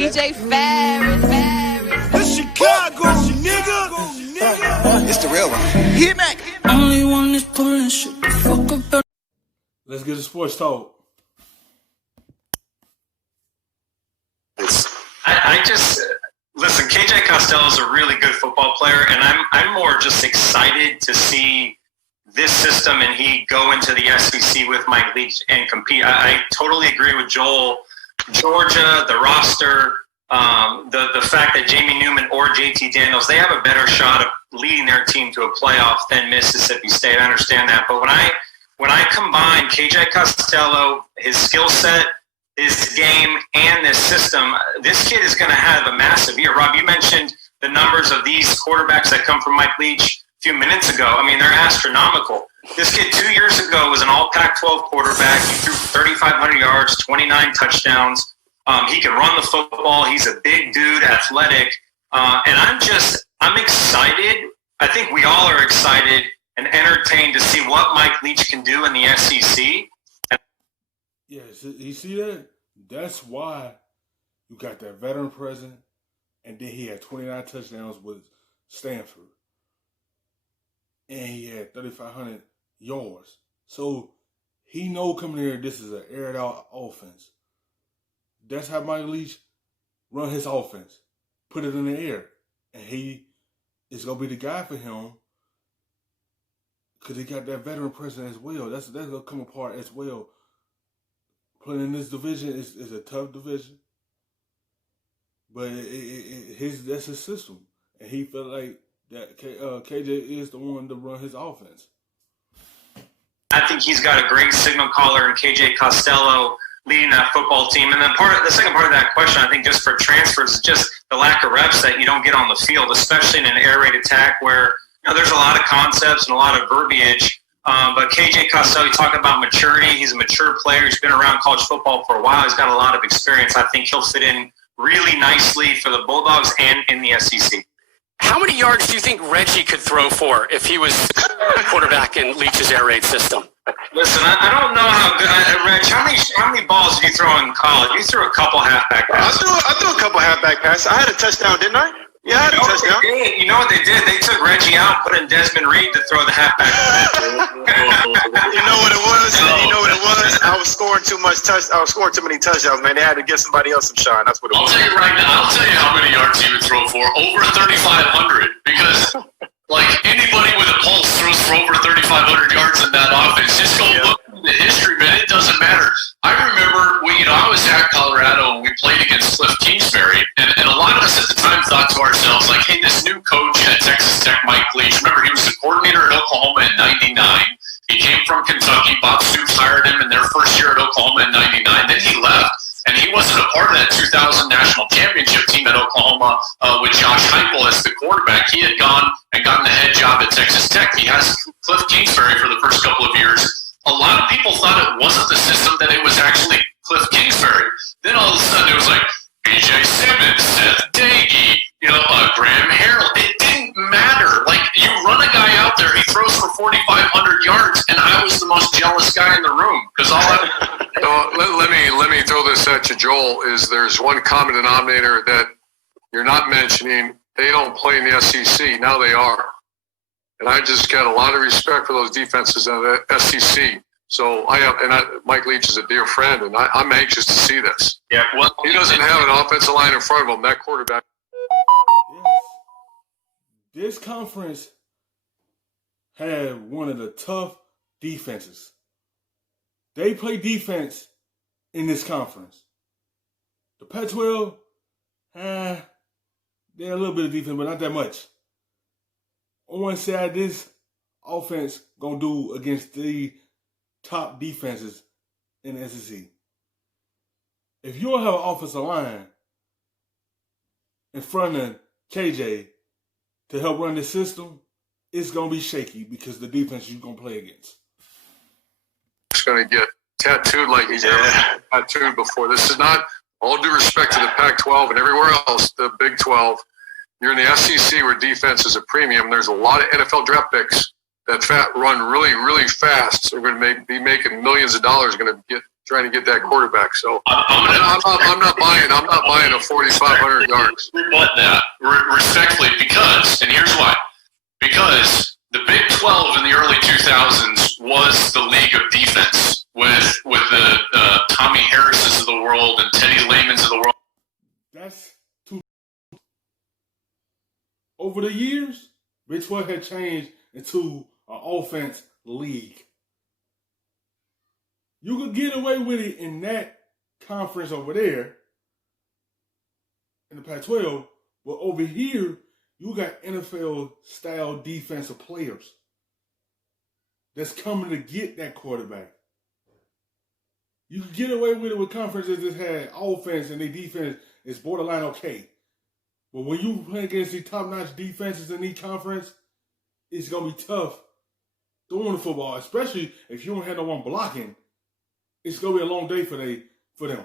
DJ Ferris. It's Chicago, nigga. It's the real one. Hit me. Only one is pulling shit the fuck up. Let's get to sports talk. I just listen. KJ Costello is a really good football player, and I'm more just excited to see this system and he go into the SEC with Mike Leach and compete. I totally agree with Joel. Georgia, the roster, the fact that Jamie Newman or JT Daniels, they have a better shot of leading their team to a playoff than Mississippi State. I understand that, but when I combine KJ Costello, his skill set, his game, and this system, this kid is going to have a massive year. Rob, you mentioned the numbers of these quarterbacks that come from Mike Leach a few minutes ago. I mean, they're astronomical. This kid 2 years ago was an all Pac-12 quarterback. He threw 3,500 yards, 29 touchdowns. He can run the football. He's a big dude, athletic. And I'm excited. I think we all are excited and entertained to see what Mike Leach can do in the SEC. Yeah, you see that? That's why you got that veteran present, and then he had 29 touchdowns with Stanford. And he had 3,500 yards. So he know coming here, this is an aired out offense. That's how Mike Leach run his offense. Put it in the air. And he is going to be the guy for him because he got that veteran presence as well. That's going to come apart as well. Playing in this division is a tough division. But that's his system. And he felt like that KJ is the one to run his offense. I think he's got a great signal caller in KJ Costello leading that football team. And then the second part of that question, I think just for transfers, is just the lack of reps that you don't get on the field, especially in an air raid attack where there's a lot of concepts and a lot of verbiage. But KJ Costello, you talk about maturity. He's a mature player. He's been around college football for a while. He's got a lot of experience. I think he'll fit in really nicely for the Bulldogs and in the SEC. How many yards do you think Reggie could throw for if he was quarterback in Leach's air raid system? Listen, I don't know how good Reg. How many balls did you throw in college? You threw a couple halfback passes. I threw a couple halfback passes. I had a touchdown, didn't I? Yeah, I had a touchdown. You know what they did? They took Reggie out, put in Desmond Reed to throw the halfback. You know what it was? You know what it was? I was scoring too many touchdowns, man. They had to give somebody else some shine. That's what it was. I'll tell you right now. I'll tell you how many yards he would throw for. Over 3,500. Because anybody with a pulse throws for over 3,500 yards in that offense. Just go look at the history, man. It doesn't matter. I remember I was at Colorado and we played against Cliff Kingsbury, and a lot of us at the time thought to ourselves, like, hey, this new coach at Texas Tech, Mike Leach, remember he was the coordinator at Oklahoma in '99. He came from Kentucky. Bob Stoops hired him in their first year at Oklahoma in '99. Then he left, and he wasn't a part of that 2000 national championship team at Oklahoma with Josh Heupel as the quarterback. He had gone and gotten the head job at Texas Tech. He has Cliff Kingsbury for the first couple of years. A lot of people thought it wasn't the system, that it was actually Cliff Kingsbury. Then all of a sudden it was like B.J. Simmons, Seth Dagey, Graham Harrell. It didn't matter. Like, you run a guy out there, he throws for 4,500 yards, and I was the most jealous guy in the room because all let me throw this at you, Joel. There's one common denominator that you're not mentioning. They don't play in the SEC. Now they are. And I just got a lot of respect for those defenses in the SEC. So Mike Leach is a dear friend, and I'm anxious to see this. Yeah, well, he doesn't have an offensive line in front of him. That quarterback. Yes. This conference had one of the tough defenses. They play defense in this conference. The Pac-12, they're a little bit of defense, but not that much. I want to say how this offense gonna do against the top defenses in the SEC. If you don't have an offensive line in front of KJ to help run the system, it's gonna be shaky because the defense you're gonna play against. It's gonna get tattooed like he's never tattooed before. This is not, all due respect to the Pac-12 and everywhere else, the Big 12. You're in the SEC where defense is a premium. There's a lot of NFL draft picks that run really, really fast. They're going to be making millions of dollars, going to get trying to get that quarterback. So I'm not buying a 4,500 yards. rebut that respectfully because, and here's why. Because the Big 12 in the early 2000s was the league of defense with the Tommy Harrises of the world and Teddy Lehmans of the world. That's too. Over the years, Big 12 had changed into an offense league. You could get away with it in that conference over there in the Pac-12, but over here, you got NFL-style defensive players that's coming to get that quarterback. You can get away with it with conferences that had offense and their defense is borderline okay. But when you play against the top-notch defenses in each conference, it's going to be tough throwing the football, especially if you don't have no one blocking. It's going to be a long day for them.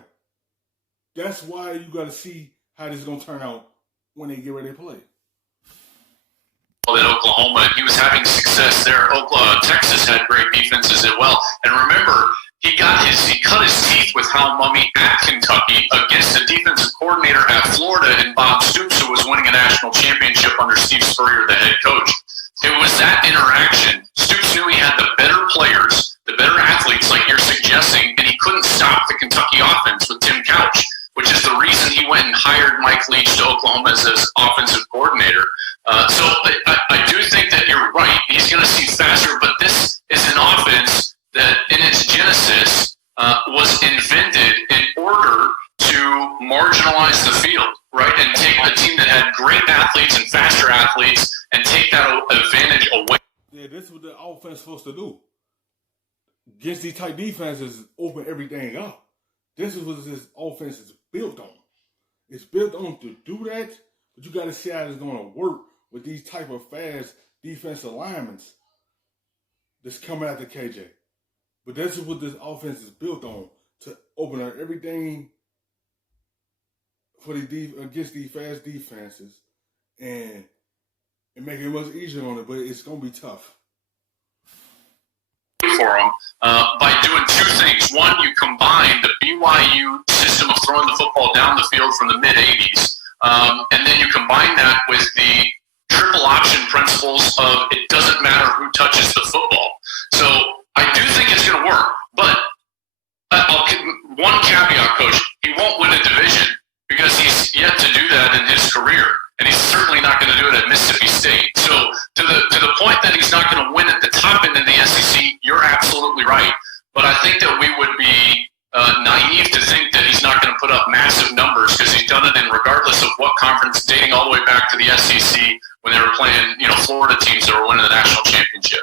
That's why you got to see how this is going to turn out when they get ready to play. At Oklahoma, he was having success there. Texas had great defenses as well. And remember, he cut his teeth with Hal Mummy at Kentucky against a defensive coordinator at Florida in Bob Stoops, who was winning a national championship under Steve Spurrier, the head coach. It was that interaction. Stoops knew he had the better players, the better athletes, like you're suggesting, and he couldn't stop the Kentucky offense with Tim Couch, which is the reason he went and hired Mike Leach to Oklahoma as his offensive coordinator. So I do think that you're right. He's going to see faster, but this is an offense that in its genesis was invented in order to marginalize the field, right? And take a team that had great athletes and faster athletes and take that advantage away. Yeah, this is what the offense is supposed to do. Against these tight defenses, open everything up. This is what this offense is built on. It's built on to do that, but you got to see how it's going to work with these type of fast defensive linemen that's coming out the KJ. But this is what this offense is built on, to open up everything for against these fast defenses and make it much easier on it, but it's going to be tough. For them by doing two things. One, you combine the BYU system of throwing the football down the field from the mid-'80s, and then you combine that with the triple option principles of it doesn't matter who touches the football. So I do think it's going to work, but one caveat, Coach, he won't win a division because he's yet to do that in his career, and he's certainly not going to do it at Mississippi State. So to the point that he's not going to win at the top end of the SEC, you're absolutely right. But I think that we would be naive to think that he's not going to put up massive numbers because he's done it in regardless of what conference, dating all the way back to the SEC when they were playing, Florida teams that were winning the national championship.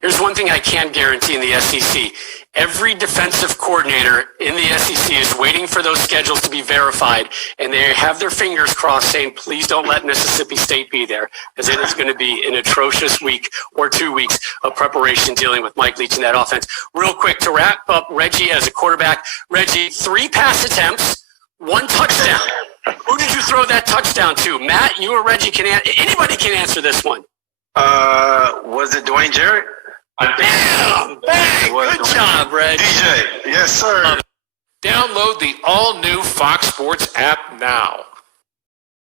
Here's one thing I can guarantee in the SEC. Every defensive coordinator in the SEC is waiting for those schedules to be verified, and they have their fingers crossed saying, please don't let Mississippi State be there, because it is going to be an atrocious week or 2 weeks of preparation dealing with Mike Leach and that offense. Real quick, to wrap up Reggie as a quarterback. Reggie, 3 pass attempts, 1 touchdown. Who did you throw that touchdown to? Matt, you or Reggie anybody can answer this one. Was it Dwayne Jarrett? Bam! Bang! Good job, Reg. DJ, yes, sir. Download the all-new Fox Sports app now.